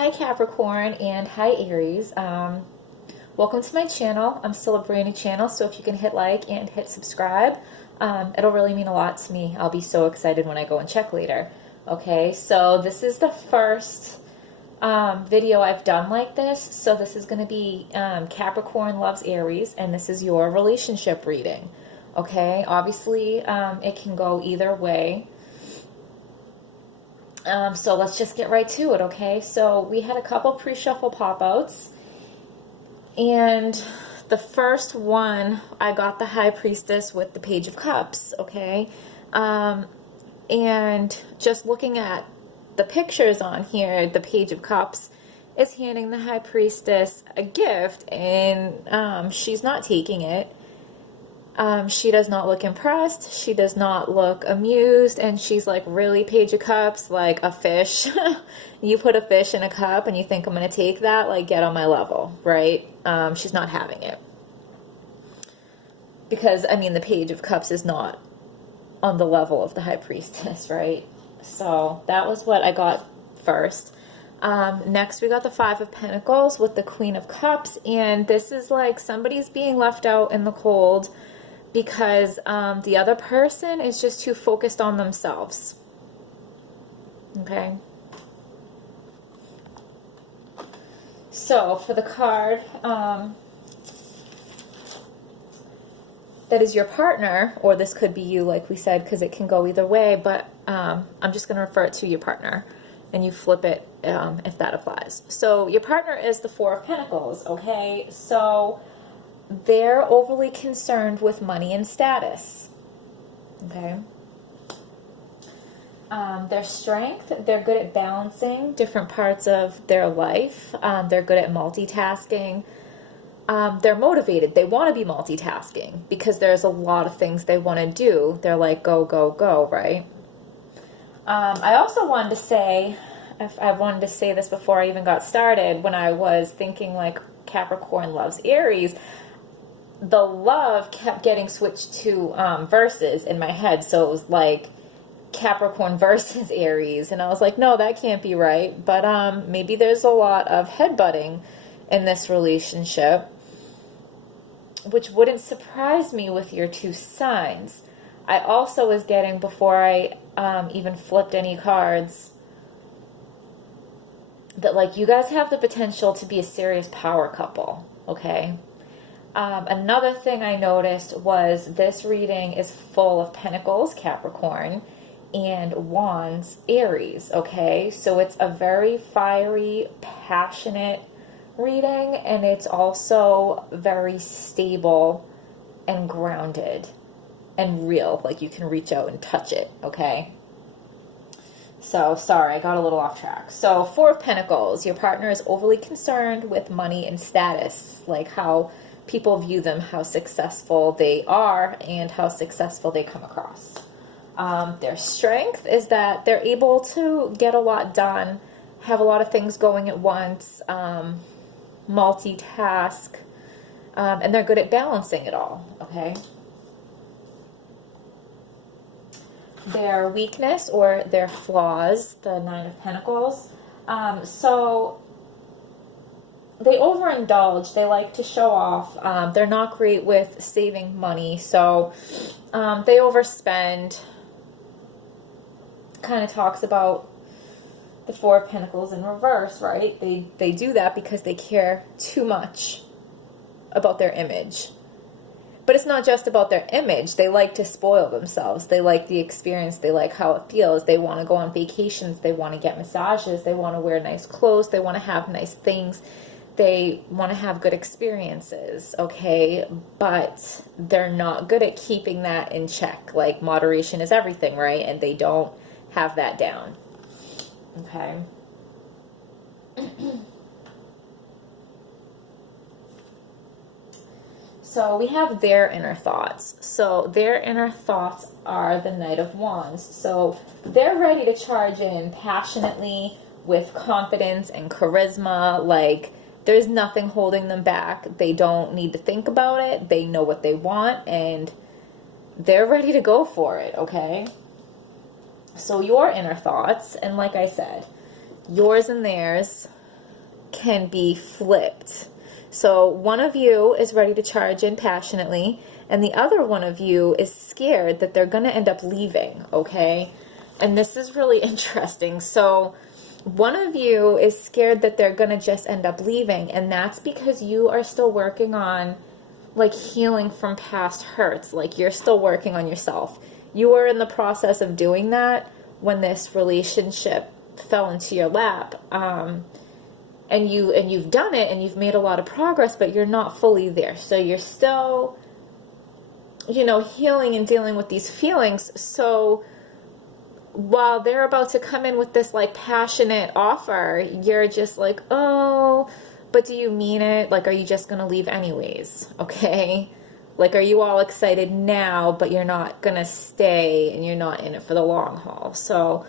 Hi Capricorn and hi Aries. Welcome to my channel. I'm still a brand new channel, so if you can hit like and hit subscribe, it'll really mean a lot to me. I'll be so excited when I go and check later. Okay, so this is the first video I've done like this. So this is going to be Capricorn loves Aries, and this is your relationship reading. Okay, obviously it can go either way. So let's just get right to it, okay? So we had a couple pre-shuffle pop-outs, and the first one, I got the High Priestess with the Page of Cups, okay? And just looking at the pictures on here, the Page of Cups is handing the High Priestess a gift, and she's not taking it. She does not look impressed. She does not look amused. And she's like, really, Page of Cups? Like a fish? You put a fish in a cup and you think I'm going to take that? Like, get on my level, right? She's not having it. Because, I mean, the Page of Cups is not on the level of the High Priestess, right? So that was what I got first. Next, we got the Five of Pentacles with the Queen of Cups. And this is like somebody's being left out in the cold, because the other person is just too focused on themselves. Okay. So for the card that is your partner, or this could be you, like we said, because it can go either way, but I'm just going to refer it to your partner, and you flip it if that applies. So your partner is the Four of Pentacles, okay? So they're overly concerned with money and status, okay? Their strength, they're good at balancing different parts of their life. They're good at multitasking. They're motivated. They want to be multitasking because there's a lot of things they want to do. They're like, go, go, go, right? I also wanted to say, I wanted to say this before I even got started, when I was thinking like Capricorn loves Aries, the love kept getting switched to verses in my head. So it was like Capricorn versus Aries. And I was like, no, that can't be right. But maybe there's a lot of headbutting in this relationship, which wouldn't surprise me with your two signs. I also was getting, before I even flipped any cards, that like you guys have the potential to be a serious power couple, okay? Another thing I noticed was this reading is full of Pentacles, Capricorn, and Wands, Aries, okay? So it's a very fiery, passionate reading, and it's also very stable and grounded and real, like you can reach out and touch it, okay? So, sorry, I got a little off track. So, Four of Pentacles, your partner is overly concerned with money and status, like how people view them, how successful they are, and how successful they come across. Their strength is that they're able to get a lot done, have a lot of things going at once, multitask, and they're good at balancing it all, okay? Their weakness or their flaws, the Nine of Pentacles, so they overindulge. They like to show off. They're not great with saving money, so they overspend. Kind of talks about the Four of Pentacles in reverse, right? They do that because they care too much about their image. But it's not just about their image. They like to spoil themselves. They like the experience. They like how it feels. They want to go on vacations. They want to get massages. They want to wear nice clothes. They want to have nice things. They want to have good experiences, okay? But they're not good at keeping that in check. Like, moderation is everything, right? And they don't have that down, okay? So we have their inner thoughts. So their inner thoughts are the Knight of Wands. So they're ready to charge in passionately with confidence and charisma. Like, there's nothing holding them back. They don't need to think about it. They know what they want, and they're ready to go for it, okay? So your inner thoughts, and like I said, yours and theirs, can be flipped. So one of you is ready to charge in passionately, and the other one of you is scared that they're going to end up leaving, okay? And this is really interesting. So one of you is scared that they're going to just end up leaving, and that's because you are still working on like healing from past hurts. Like you're still working on yourself. You were in the process of doing that when this relationship fell into your lap. And you've done it and you've made a lot of progress, but you're not fully there. So you're still, you know, healing and dealing with these feelings. So while they're about to come in with this like passionate offer, you're just like, oh, but do you mean it? Like, are you just going to leave anyways? Okay. Like, are you all excited now, but you're not going to stay and you're not in it for the long haul? So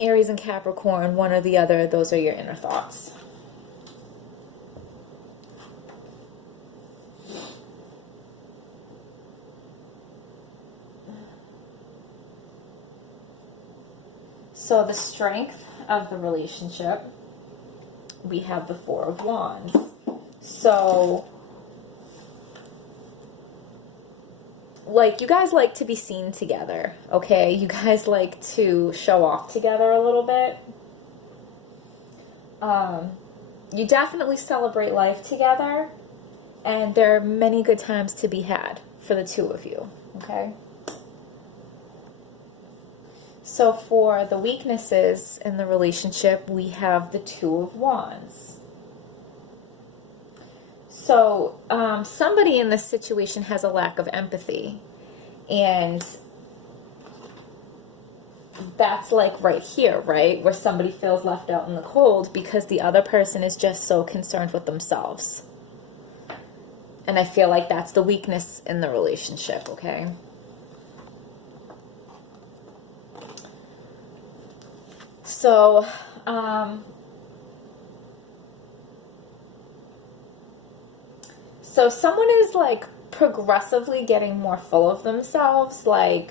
Aries and Capricorn, one or the other, those are your inner thoughts. So the strength of the relationship, we have the Four of Wands. So, like, you guys like to be seen together, okay? You guys like to show off together a little bit. You definitely celebrate life together, and there are many good times to be had for the two of you, okay? So for the weaknesses in the relationship, we have the Two of Wands. So somebody in this situation has a lack of empathy, and that's like right here, right? Where somebody feels left out in the cold because the other person is just so concerned with themselves. And I feel like that's the weakness in the relationship, okay? So, so someone is like progressively getting more full of themselves, like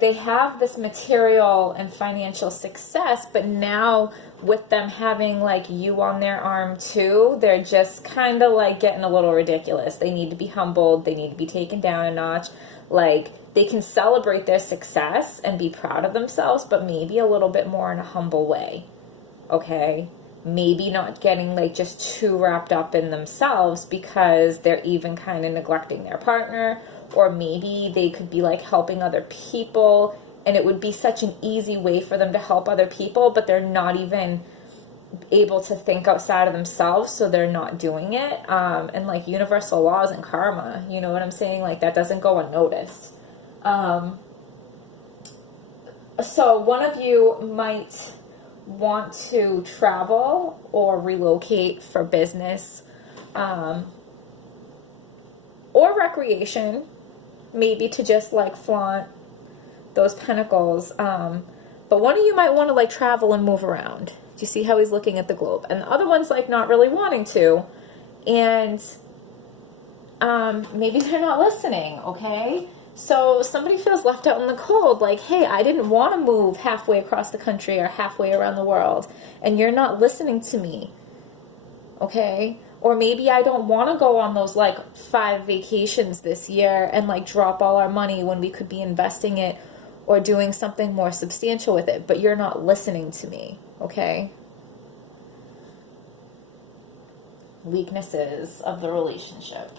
they have this material and financial success, but now with them having like you on their arm too, they're just kind of like getting a little ridiculous. They need to be humbled. They need to be taken down a notch. Like, they can celebrate their success and be proud of themselves, but maybe a little bit more in a humble way, okay? Maybe not getting like just too wrapped up in themselves because they're even kind of neglecting their partner, or maybe they could be like helping other people, and it would be such an easy way for them to help other people, but they're not even able to think outside of themselves, so they're not doing it. And like universal laws and karma, you know what I'm saying? Like, that doesn't go unnoticed. So one of you might want to travel or relocate for business, or recreation, maybe to just like flaunt those pentacles. But one of you might want to like travel and move around. Do you see how he's looking at the globe? And the other one's like not really wanting to. And maybe they're not listening, okay? So somebody feels left out in the cold, like, hey, I didn't want to move halfway across the country or halfway around the world, and you're not listening to me, okay? Or maybe I don't want to go on those like 5 vacations this year and like drop all our money when we could be investing it or doing something more substantial with it, but you're not listening to me, okay? Weaknesses of the relationship.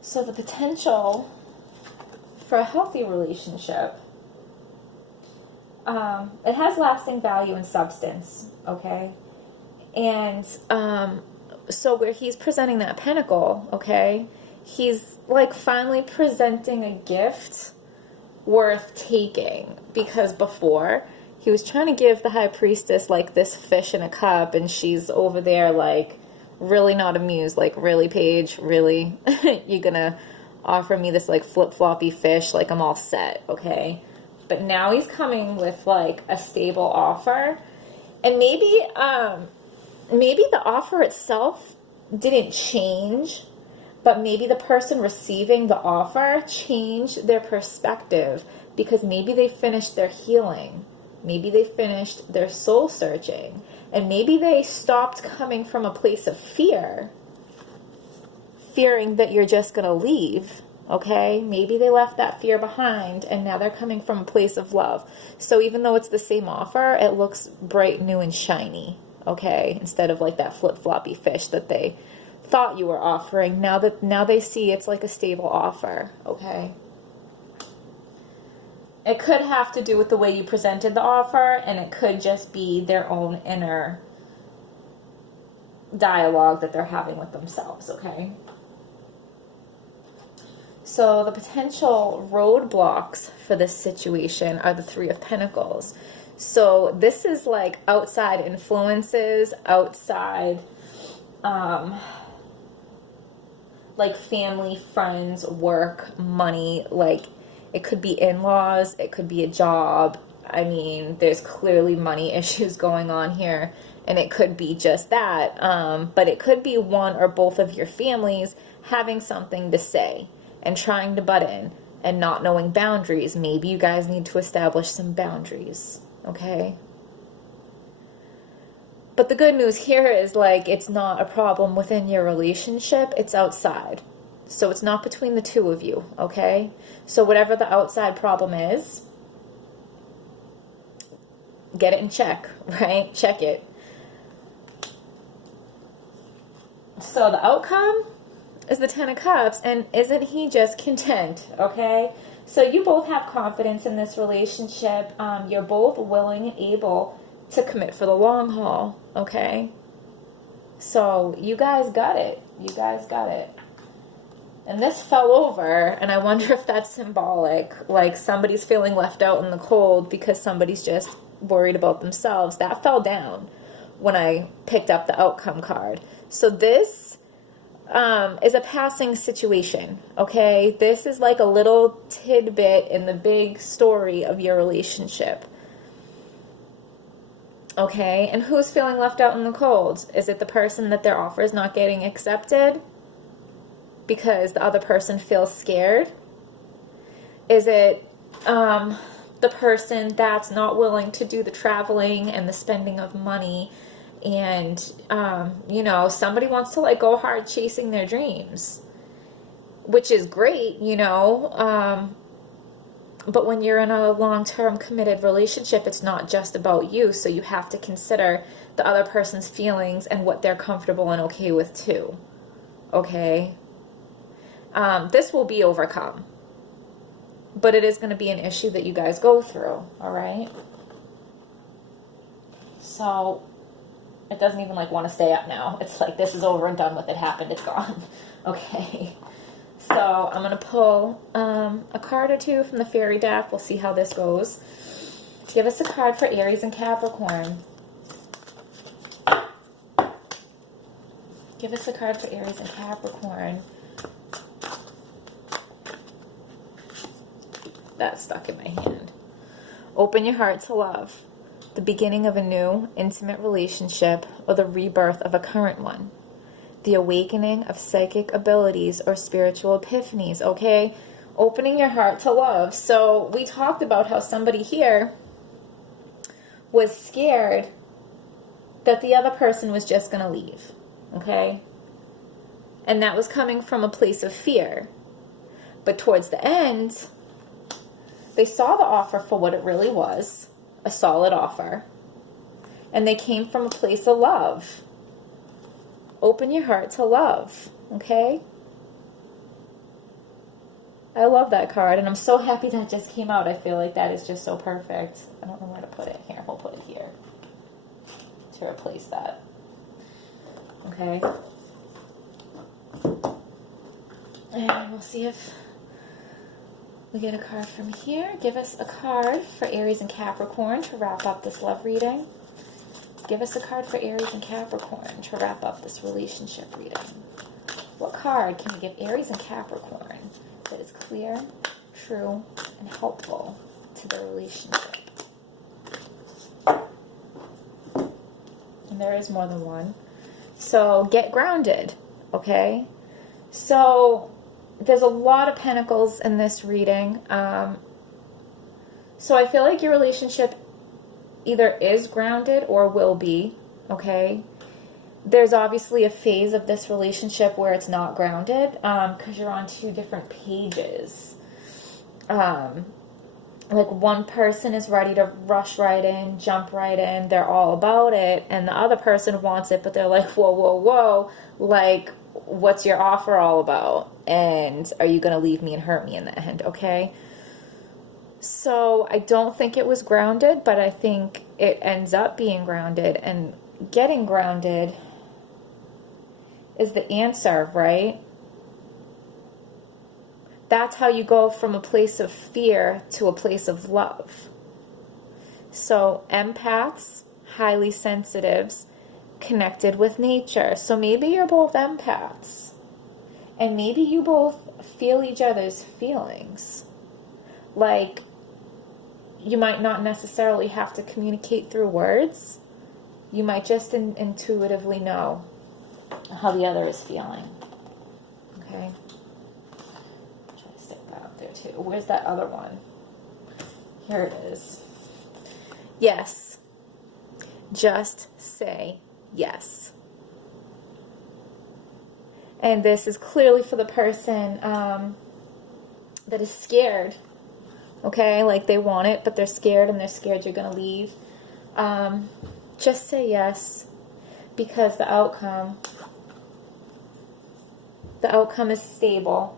So the potential for a healthy relationship, it has lasting value and substance, okay? And so where he's presenting that pentacle, okay, he's like finally presenting a gift worth taking, because before he was trying to give the high priestess like this fish in a cup, and she's over there like really not amused, like, really, Paige, really? You're gonna offer me this like flip-floppy fish like I'm all set, okay? But now he's coming with like a stable offer, and maybe the offer itself didn't change, But maybe the person receiving the offer changed their perspective because maybe they finished their healing. Maybe they finished their soul searching. And maybe they stopped coming from a place of fear, fearing that you're just going to leave. Okay? Maybe they left that fear behind and now they're coming from a place of love. So even though it's the same offer, it looks bright, new, and shiny. Okay? Instead of like that flip-floppy fish that they thought you were offering. Now they see it's like a stable offer. Okay? It could have to do with the way you presented the offer, and it could just be their own inner dialogue that they're having with themselves. Okay? So the potential roadblocks for this situation are the Three of Pentacles. So this is like outside influences, outside, like family, friends, work, money. Like it could be in-laws, it could be a job. I mean, there's clearly money issues going on here, and it could be just that. But it could be one or both of your families having something to say and trying to butt in and not knowing boundaries. Maybe you guys need to establish some boundaries, okay? But the good news here is, like, it's not a problem within your relationship, it's outside. So it's not between the two of you, okay? So whatever the outside problem is, get it in check, right? Check it. So the outcome is the Ten of Cups, and isn't he just content, okay? So you both have confidence in this relationship. You're both willing and able to commit for the long haul, okay? So you guys got it. You guys got it. And this fell over, and I wonder if that's symbolic, like somebody's feeling left out in the cold because somebody's just worried about themselves. That fell down when I picked up the outcome card. So this is a passing situation, okay? This is like a little tidbit in the big story of your relationship, okay? And who's feeling left out in the cold? Is it the person that their offer is not getting accepted because the other person feels scared? Is it the person that's not willing to do the traveling and the spending of money? And, you know, somebody wants to, like, go hard chasing their dreams, which is great, you know, but when you're in a long-term committed relationship, it's not just about you, so you have to consider the other person's feelings and what they're comfortable and okay with, too, okay? This will be overcome, but it is going to be an issue that you guys go through, all right? So it doesn't even, like, want to stay up now. It's like, this is over and done with. It happened. It's gone. Okay. So I'm going to pull a card or two from the fairy deck. We'll see how this goes. Give us a card for Aries and Capricorn. Give us a card for Aries and Capricorn. That's stuck in my hand. Open your heart to love. The beginning of a new, intimate relationship, or the rebirth of a current one. The awakening of psychic abilities or spiritual epiphanies, okay? Opening your heart to love. So we talked about how somebody here was scared that the other person was just going to leave, okay? And that was coming from a place of fear. But towards the end, they saw the offer for what it really was. A solid offer, and they came from a place of love. Open your heart to love, okay? I love that card, and I'm so happy that just came out. I feel like that is just so perfect. I don't know where to put it. Here, we'll put it here to replace that. Okay. And we'll see if we get a card from here. Give us a card for Aries and Capricorn to wrap up this love reading. Give us a card for Aries and Capricorn to wrap up this relationship reading. What card can we give Aries and Capricorn that is clear, true, and helpful to the relationship? And there is more than one. So get grounded, okay? So there's a lot of pentacles in this reading. So I feel like your relationship either is grounded or will be, okay? There's obviously a phase of this relationship where it's not grounded, because you're on two different pages. Like one person is ready to rush right in, jump right in, they're all about it, and the other person wants it, but they're like, whoa, whoa, whoa, like, what's your offer all about? And are you going to leave me and hurt me in the end, okay? So I don't think it was grounded, but I think it ends up being grounded, and getting grounded is the answer, right? That's how you go from a place of fear to a place of love. So empaths, highly sensitives, connected with nature. So maybe you're both empaths. And maybe you both feel each other's feelings. Like, you might not necessarily have to communicate through words. You might just intuitively know how the other is feeling. Okay? There too. Where's that other one? Here it is. Yes. Just say yes. And this is clearly for the person that is scared. Okay? Like they want it, but they're scared, and they're scared you're going to leave. Just say yes, because the outcome is stable.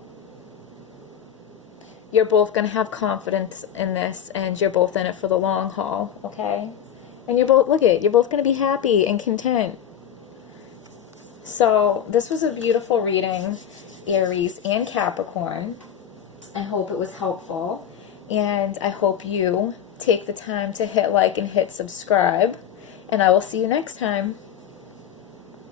You're both going to have confidence in this, and you're both in it for the long haul, okay? And you're both going to be happy and content. So this was a beautiful reading, Aries and Capricorn. I hope it was helpful, and I hope you take the time to hit like and hit subscribe, and I will see you next time.